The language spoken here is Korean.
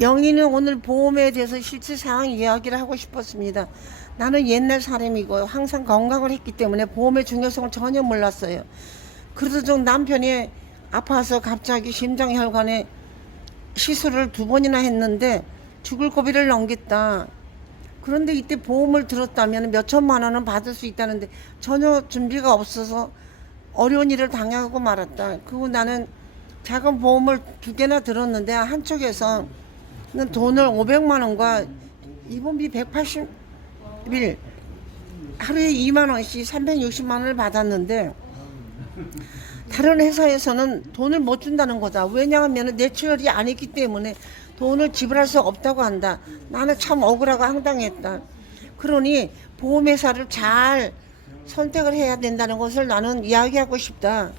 영희는 오늘 보험에 대해서 상황 이야기를 하고 싶었습니다. 나는 옛날 사람이고 항상 건강을 했기 때문에 보험의 중요성을 전혀 몰랐어요. 그래서 좀 남편이 아파서 갑자기 심장혈관에 시술을 두 번이나 했는데 죽을 고비를 넘겼다. 그런데 이때 보험을 들었다면 몇 천만 원은 받을 수 있다는데 전혀 준비가 없어서 어려운 일을 당하고 말았다. 그리고 나는 작은 보험을 두 개나 들었는데 한쪽에서 는 돈을 500만 원과 입원비 180일 하루에 2만 원씩 360만 원을 받았는데 다른 회사에서는 돈을 못 준다는 거다. 왜냐하면 내추럴이 아니기 때문에 돈을 지불할 수 없다고 한다. 나는 참 억울하고 황당했다. 그러니 보험회사를 잘 선택을 해야 된다는 것을 나는 이야기하고 싶다.